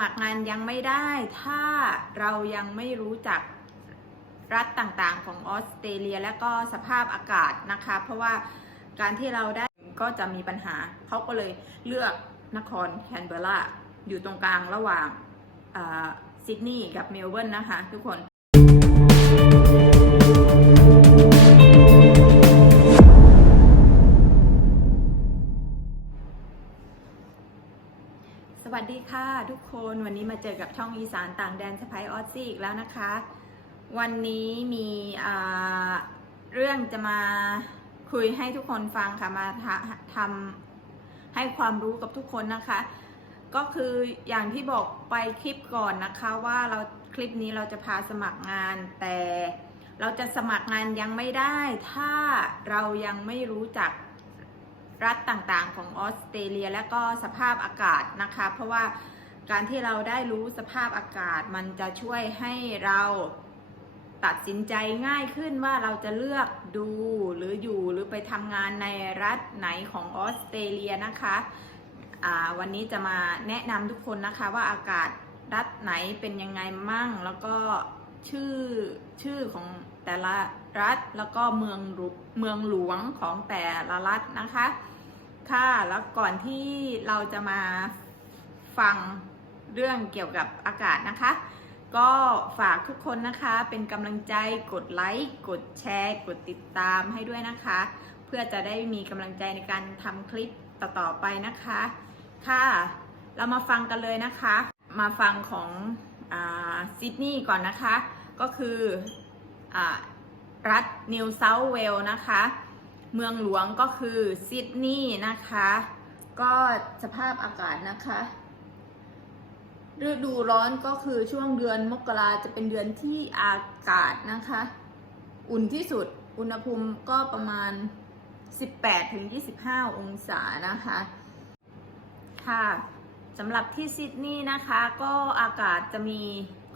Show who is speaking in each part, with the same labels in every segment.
Speaker 1: มัครงานยังไม่ได้ ถ้าเรายังไม่รู้จักรัฐต่างๆ ของออสเตรเลียและก็สภาพอากาศนะคะ เพราะว่าการที่เราได้ก็จะมีปัญหา เขาก็เลยเลือกนครแคนเบอร์ราอยู่ตรงกลางระหว่างซิดนีย์กับเมลเบิร์นนะคะทุกคน วัสดีค่ะทุกคนวันนี้มาเจอกับช่องอีสานต่างแดนสไปออสซี่อีกแล้วนะคะ วันนี้มีเรื่องจะมาคุยให้ทุกคนฟังค่ะมาทำให้ความรู้กับทุกคนนะคะ ก็คืออย่างที่บอกไปคลิปก่อนนะคะว่าเราคลิปนี้เราจะพาสมัครงาน แต่เราจะสมัครงานยังไม่ได้ ถ้าเรายังไม่รู้จัก รัฐต่างๆ ของออสเตรเลียและก็สภาพอากาศนะคะ เพราะว่าการที่เราได้รู้สภาพอากาศมันจะช่วยให้เราตัดสินใจง่ายขึ้นว่าเราจะเลือกดูหรืออยู่หรือไปทำงานในรัฐไหนของออสเตรเลียนะคะอ่าวันนี้จะมาแนะนำทุกคนนะคะว่าอากาศรัฐไหนเป็นยังไงมั่ง แล้วก็ชื่อชื่อของแต่ละรัฐแล้วก็เมืองเมืองหลวงของแต่ละรัฐนะคะ ค่ะ แล้วก่อนที่เราจะมาฟังเรื่องเกี่ยวกับอากาศนะคะ ก็ฝากทุกคนนะคะเป็นกำลังใจกดไลค์ กดแชร์ กดติดตามให้ด้วยนะคะ เพื่อจะได้มีกำลังใจในการทำคลิปต่อๆไปนะคะ ค่ะ เรามาฟังกันเลยนะคะ มาฟังของซิดนีย์ก่อนนะคะ ก็คืออรัฐนิวเซาท์เวลนะคะ เมืองหลวงก็คือซิดนีย์นะคะ ก็สภาพอากาศนะคะ ฤดูร้อนก็คือช่วงเดือนมกราจะเป็นเดือนที่อากาศนะคะ อุ่นที่สุดอุณหภูมิก็ประมาณ 18-25 องศานะคะค่ะสำหรับที่ซิดนีย์นะคะ ก็อากาศจะมี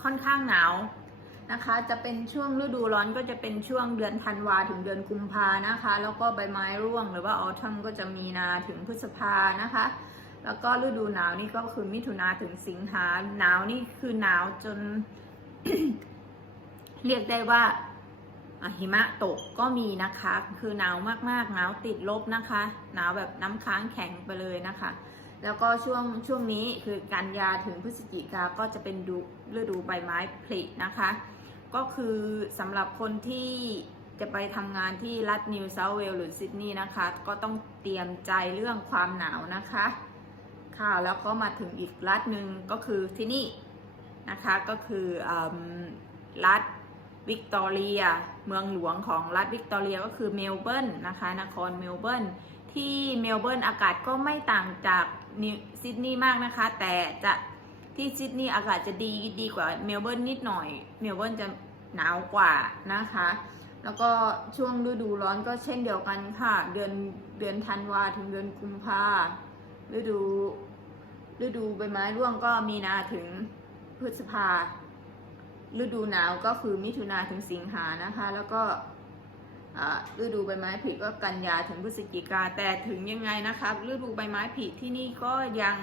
Speaker 1: ค่อนข้างหนาว นะคะ จะเป็นช่วงฤดูร้อนก็จะเป็นช่วงเดือนธันวาถึงเดือนกุมภานะคะ แล้วก็ใบไม้ร่วงหรือว่าออทัมก็จะมีนาถึงพฤษภานะคะ แล้วก็ฤดูหนาวนี่ก็คือมิถุนาถึงสิงหาหนาวนี่คือหนาวจน เรียกได้ว่าหิมะตกก็มีนะคะ คือหนาวมากๆ หนาวติดลบนะคะ หนาวแบบน้ำค้างแข็งไปเลยนะคะ แล้วก็ช่วงช่วงนี้คือกันยาถึงพฤศจิกาก็จะเป็นดูฤดูใบไม้ผลินะคะ ก็คือสำหรับคนที่จะไปทำงานที่รัฐนิวเซาท์เวลหรือซิดนีย์นะคะ ก็ต้องเตรียมใจเรื่องความหนาวนะคะ ค่ะ แล้วก็มาถึงอีกรัฐหนึ่งก็คือที่นี่นะคะก็คืออรัฐวิกตอเรีย เมืองหลวงของรัฐวิกตอเรียก็คือเมลเบิร์นนะคะนครเมลเบิร์นที่เมลเบิร์นอากาศก็ไม่ต่างจาก ซิดนีย์มากนะคะ แต่จะที่ซิดนีย์อากาศจะดีดีกว่าเมลเบิร์นนิดหน่อย เมลเบิร์นจะหนาวกว่านะคะ แล้วก็ช่วงฤดูร้อนก็เช่นเดียวกันค่ะ เดือนเดือนธันวาถึงเดือนกุมภาฤดูฤดูใบไม้ร่วงก็มีนาถึงพฤษภาฤดูหนาวก็คือมิถุนาถึงสิงหานะคะ แล้วก็ ฤดูใบไม้ผลิก็กันยาถึงพฤศจิกาแต่ถึงยังไงนะคะฤดูใบไม้ผลิที่นี่ก็ยัง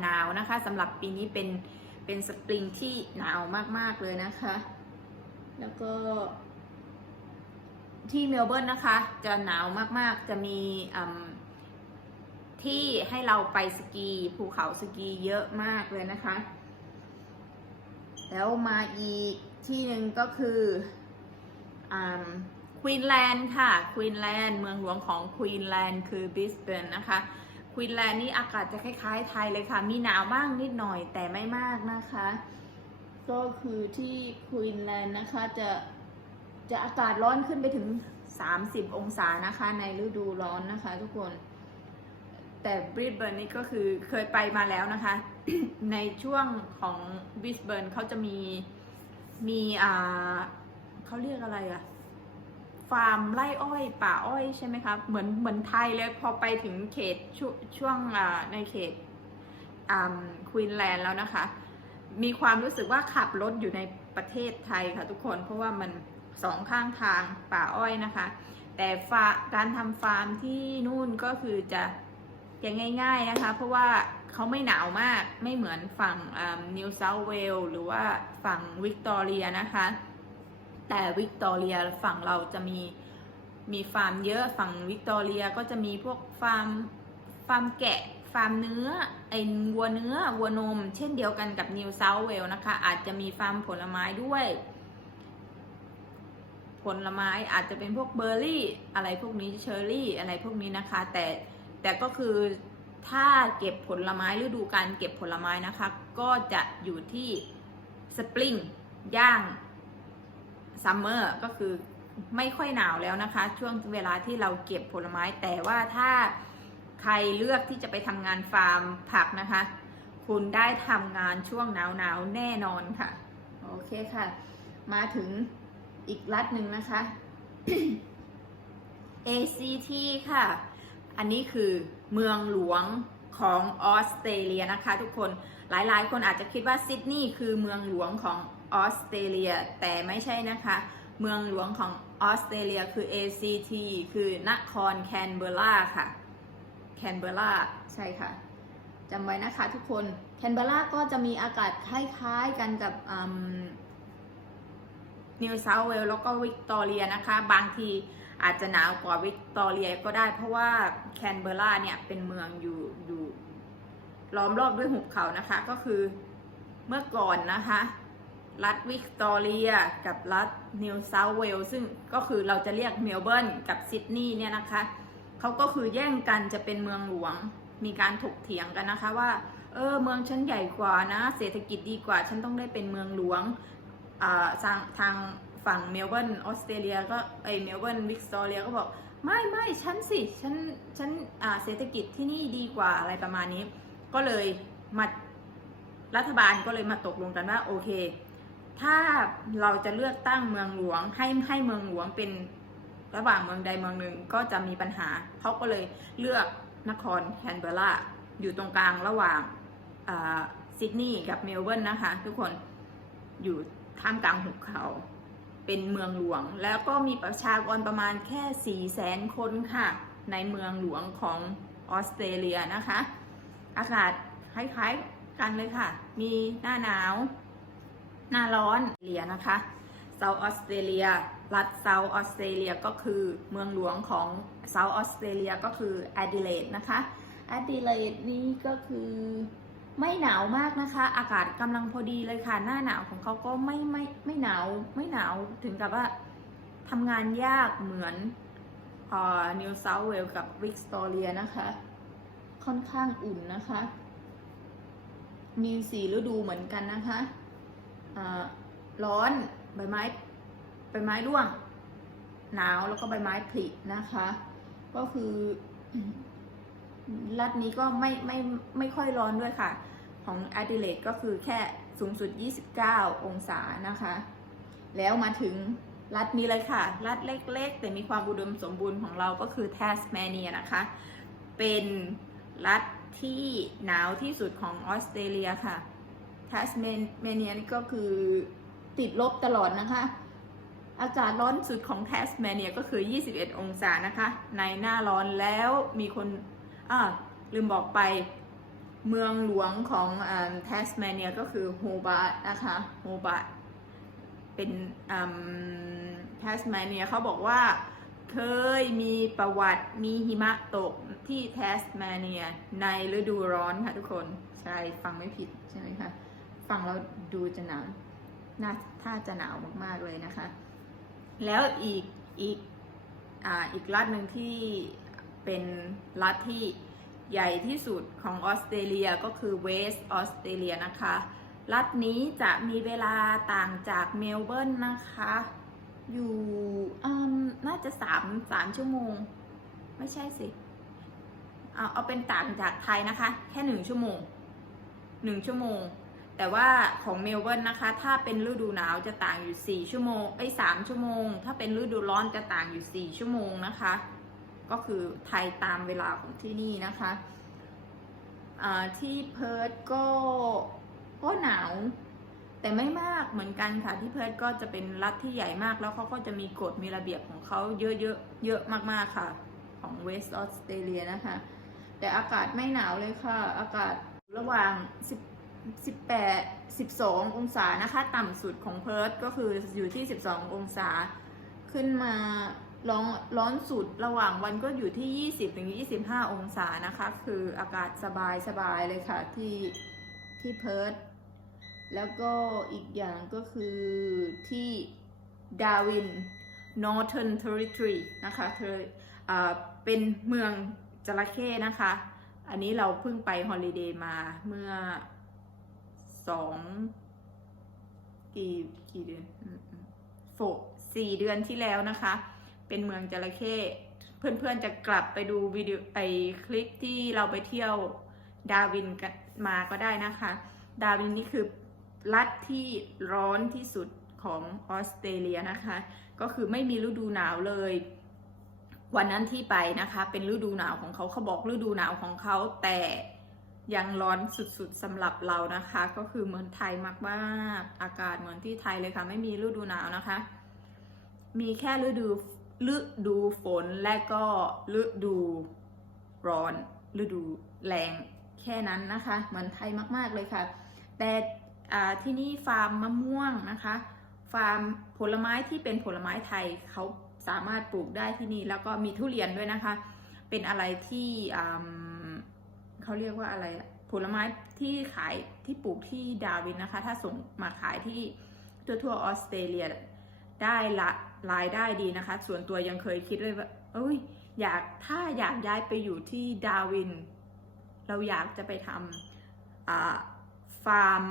Speaker 1: หนาวนะคะสำหรับปีนี้เป็นเป็นสปริงที่หนาวมากๆเลยนะคะ แล้วก็ที่เมลเบิร์นนะคะจะหนาวมากๆจะมีที่ให้เราไปสกีภูเขาสกีเยอะมากเลยนะคะ แล้วมาอีกที่หนึ่งก็คือ ควีนแลนด์ค่ะควีนแลนด์เมืองหลวงของควีนแลนด์คือบิสเบนนะคะควีนแลนด์นี่อากาศจะคล้ายๆไทยเลยค่ะ มีหนาวบ้างนิดหน่อยแต่ไม่มากนะคะ ก็คือที่ควีนแลนด์นะคะจะจะอากาศร้อนขึ้นไปถึง 30 องศานะคะ ในฤดูร้อนนะคะ ทุกคน แต่บริสเบิร์นนี่ก็คือเคยไปมาแล้วนะคะ ในช่วงของบริสเบิร์นเขาจะมีมีอ่าเขาเรียกอะไรอะ ฟาร์มไร่อ้อยป่าอ้อยใช่ไหมคะเหมือนเหมือนไทยเลยพอไปถึงเขตชช่วงในเขตควีนแลนด์แล้วนะคะ มีความรู้สึกว่าขับรถอยู่ในประเทศไทยค่ะทุกคนเพราะว่ามันสองข้างทางป่าอ้อยนะคะ แต่การทำฟาร์มที่นู่นก็คือจะจะง่าย ๆนะคะ เพราะว่าเขาเขาไม่หนาวมากไม่เหมือนฝั่งนิวเซาเวลหรือว่าฝั่งวิกตอเรียนะคะ แต่วิกตอเรียฝั่งเราจะมีมีฟาร์มเยอะฝั่งวิกตอเรียก็จะมีพวกฟาร์มฟาร์มแกะฟาร์มเนื้อไอ้วัวเนื้อวัวนม เช่นเดียวกันกับนิวเซาเวลนะคะ อาจจะมีฟาร์มผลไม้ด้วย ผลไม้อาจจะเป็นพวกเบอร์รี่ อะไรพวกนี้เชอร์รี่ อะไรพวกนี้นะคะ แต่แต่ก็คือถ้าเก็บผลไม้ฤดูการเก็บผลไม้นะคะ ก็จะอยู่ที่สปริงย่าง ซัมเมอร์ก็คือไม่ค่อยหนาวแล้วนะคะ ช่วงเวลาที่เราเก็บผลไม้ แต่ว่าถ้าใครเลือกที่จะไปทำงานฟาร์มผักนะคะ คุณได้ทำงานช่วงหนาวหนาวแน่นอนค่ะ โอเคค่ะ มาถึงอีกรัฐหนึ่งนะคะ ACT ค่ะ อันนี้คือเมืองหลวงของออสเตรเลียนะคะ ทุกคนหลายๆ คนอาจจะคิดว่าซิดนีย์คือเมืองหลวงของ ออสเตรเลีย แต่ไม่ใช่นะคะ เมืองหลวงของออสเตรเลียคือ ACT คือนครแคนเบอร์ราค่ะแคนเบอร์ราใช่ค่ะจำไว้นะคะทุกคนแคนเบอร์ราก็จะมีอากาศคล้ายๆกันกับนิวเซาเวลแล้วก็วิกตอเรียนะคะ บางทีอาจจะหนาวกว่าวิกตอเรียก็ได้ เพราะว่าแคนเบอร์ราเนี่ยเป็นเมืองอยู่อยู่ล้อมรอบด้วยหุบเขานะคะ ก็คือเมื่อก่อนนะคะ รัฐวิกตอเรีย กับรัฐนิวเซาเวลซึ่งก็คือเราจะเรียกเมลเบิร์นกับซิดนีย์เนี่ยนะคะเขาก็คือแย่งกันจะเป็นเมืองหลวง มีการถกเถียงกันนะคะว่า เออเมืองฉันใหญ่กว่านะ เศรษฐกิจดีกว่า ฉันต้องได้เป็นเมืองหลวงทางทางฝั่งเมลเบิร์นออสเตรเลียก็ไอเมลเบิร์นวิกตอเรียก็บอกไม่ไม่ฉันสิฉันฉันเศรษฐกิจที่นี่ดีกว่าอะไรประมาณนี้ ก็เลยมารัฐบาลก็เลยมาตกลงกันว่าโอเค ถ้าเราจะเลือกตั้งเมืองหลวงให้ให้เมืองหลวงเป็นระหว่างเมืองใดเมืองหนึ่งก็จะมีปัญหาเขาก็เลยเลือกนครแคนเบอร์ราอยู่ตรงกลางระหว่างซิดนีย์กับเมลเบิร์นนะคะทุกคนอยู่ท่ามกลางหุบเขา เป็นเมืองหลวง แล้วก็มีประชากรประมาณแค่4 0 0แสนคนค่ะ ในเมืองหลวงของออสเตรเลียนะคะ อากาศคล้ายๆกันเลยค่ะ มีหน้าหนาว หน้าร้อนเลียนะคะเซาท์ออสเตรเลียรัฐเซาท์ออสเตรเลียก็คือเมืองหลวงของเซาท์ออสเตรเลียก็คือแอดิเลดนะคะแอดิเลดนี้ก็คือไม่หนาวมากนะคะ อากาศกำลังพอดีเลยค่ะ หน้าหนาวของเขาก็ไม่ไม่ไม่หนาวไม่หนาวถึงกับว่าทำงานยากเหมือนนิวเซาท์เวลกับวิกตอเรียนะคะ ค่อนข้างอุ่นนะคะ มีสีฤดูเหมือนกันนะคะ ร้อนใบไม้ใบไม้ร่วง หนาวแล้วก็ใบไม้ผลินะคะ ก็คือรัฐนี้ก็ไม่ไม่ไม่ค่อยร้อนด้วยค่ะ ของแอดิเลดก็คือแค่สูงสุด 29 องศานะคะ แล้วมาถึงรัฐนี้เลยค่ะ รัฐเล็กๆ แต่มีความอุดมสมบูรณ์ของเราก็คือแทสเมเนียนะคะ เป็นรัฐที่หนาวที่สุดของออสเตรเลียค่ะ ทสเมเนียนี่ก็คือติดลบตลอดนะคะ อากาศร้อนสุดของแทสเมเนียก็คือ 21 องศานะคะ ในหน้าร้อนแล้วมีคนอ่าลืมบอกไปเมืองหลวงของแทสเมเนียก็คือโฮบาร์ตนะคะโฮบาร์ตเป็นแทสเมเนียเขาบอกว่าเคยมีประวัติมีหิมะตกที่แทสเมเนียในฤดูร้อนค่ะทุกคน ใช่ ฟังไม่ผิดใช่ไหมคะ ฟังแล้วดูจะหนาวน่าถ้าจะหนาวมากๆเลยนะคะ แล้วอีกอีกอ่าอีกรัฐหนึ่งที่เป็นรัฐที่ใหญ่ที่สุดของออสเตรเลียก็คือเวสต์ออสเตรเลียนะคะ รัฐนี้จะมีเวลาต่างจากเมลเบิร์นนะคะ อยู่น่าจะสามสามชั่วโมง ไม่ใช่สิ เอาเอาเป็นต่างจากไทยนะคะ แค่หนึ่งชั่วโมงหนึ่งชั่วโมง แต่ว่าของเมลเบิร์นนะคะ ถ้าเป็นฤดูหนาวจะต่างอยู่ 4 ชั่วโมงไอ้สามชั่วโมง ถ้าเป็นฤดูร้อนจะต่างอยู่ 4 ชั่วโมงนะคะ ก็คือไทยตามเวลาของที่นี่นะคะที่เพิร์ทก็ก็หนาว แต่ไม่มากเหมือนกันค่ะที่เพิร์ทก็จะเป็นรัฐที่ใหญ่มากแล้วเขาก็จะมีกฎมีระเบียบของเขาเยอะเยอะเยอะมากๆค่ะ ของเวสต์ออสเตรเลียนะคะ แต่อากาศไม่หนาวเลยค่ะ อากาศระหว่าง10 18 12 องศานะคะ ต่ำสุดของเพิร์ธก็คืออยู่ที่ 12 องศา ขึ้นมาร้อนร้อนสุดระหว่างวันก็อยู่ที่ 20ถึง25 องศานะคะ คืออากาศสบายสบายเลยค่ะที่ที่เพิร์ธแล้วก็อีกอย่างก็คือที่ดาวิน Northern Territory นะคะเธอเป็นเมืองจระเข้นะคะ อันนี้เราเพิ่งไปฮอลิเดย์มาเมื่อ สองกี่กี่เดือนโฟสี่เดือนที่แล้วนะคะ เป็นเมืองจระเข้เพื่อนๆจะกลับไปดูวิดีโอไอคลิปที่เราไปเที่ยวดาวินกันมาก็ได้นะคะ ดาวินนี่คือรัฐที่ร้อนที่สุดของออสเตรเลียนะคะ ก็คือไม่มีฤดูหนาวเลย วันนั้นที่ไปนะคะ เป็นฤดูหนาวของเขาเขาบอกฤดูหนาวของเขาแต่ ยังร้อนสุดๆสำหรับเรานะคะ ก็คือเหมือนไทยมากๆอากาศเหมือนที่ไทยเลยค่ะ ไม่มีฤดูหนาวนะคะ มีแค่ฤดูฤดูฝนและก็ฤดูร้อนฤดูแรงแค่นั้นนะคะ เหมือนไทยมากๆเลยค่ะ แต่ที่นี่ฟาร์มมะม่วงนะคะ ฟาร์มผลไม้ที่เป็นผลไม้ไทยเขาสามารถปลูกได้ที่นี่แล้วก็มีทุเรียนด้วยนะคะ เป็นอะไรที่ เขาเรียกว่าอะไรอะผลไม้ที่ขายที่ปลูกที่ดาวินนะคะ ถ้าส่งมาขายที่ทั่วๆออสเตรเลียได้ละรายได้ดีนะคะ ส่วนตัวยังเคยคิดเลยว่าเอ้ยอยากถ้าอยากย้ายไปอยู่ที่ดาวิน เราอยากจะไปทำฟาร์ม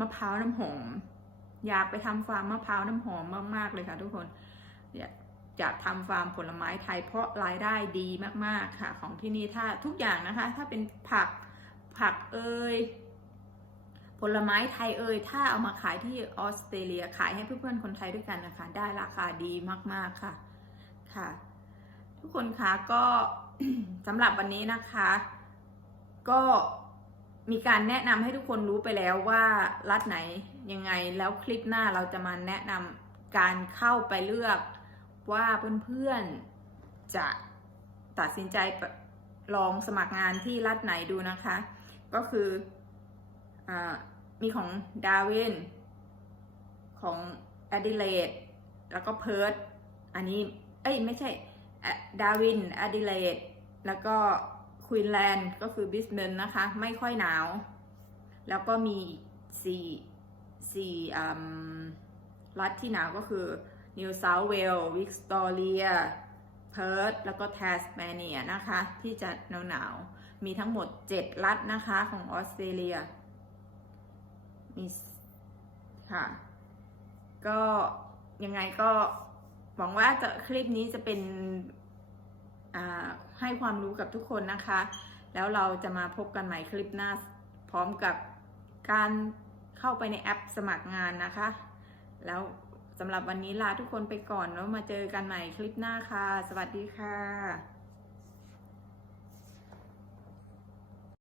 Speaker 1: มะพร้าวน้ำหอมอยากไปทำฟาร์มมะพร้าวน้ำหอมมากๆเลยค่ะทุกคน อยากอยากทำฟาร์มผลไม้ไทยเพราะรายได้ดีมากๆค่ะ ของที่นี่ถ้าทุกอย่างนะคะ ถ้าเป็นผักผักเอ่ยผลไม้ไทยเอ่ยถ้าเอามาขายที่ออสเตรเลียขายให้เพื่อนๆคนไทยด้วยกันนะคะ ได้ราคาดีมากๆค่ะค่ะ ทุกคนคะก็สำหรับวันนี้นะคะ ก็มีการแนะนำให้ทุกคนรู้ไปแล้วว่ารัฐไหนยังไงแล้วคลิปหน้าเราจะมาแนะนำการเข้าไปเลือก ว่าเพื่อนๆจะตัดสินใจลองสมัครงานที่รัฐไหนดูนะคะ ก็คืออมีของดาวินของแอดิเลดแล้วก็เพิร์ธอันนี้ เอ้ยไม่ใช่ดาวินแอดิเลดแล้วก็ควีนแลนด์ก็คือบิสเบนนะคะ ไม่ค่อยหนาว แล้วก็มีสี่สี่รัฐที่หนาวก็คือ New South Wales Victoria Perth แล้วก็ Tasmania นะคะ ที่จะหนาวหนาวมีทั้งหมด 7 รัฐนะคะของออสเตรเลีย มีค่ะ ก็ยังไงก็หวังว่าจะคลิปนี้จะเป็นอ่าให้ความรู้กับทุกคนนะคะ แล้วเราจะมาพบกันใหม่คลิปหน้าพร้อมกับการเข้าไปในแอปสมัครงานนะคะ แล้ว สำหรับวันนี้ลาทุกคนไปก่อนแล้วมาเจอกันใหม่คลิปหน้าค่ะ สวัสดีค่ะ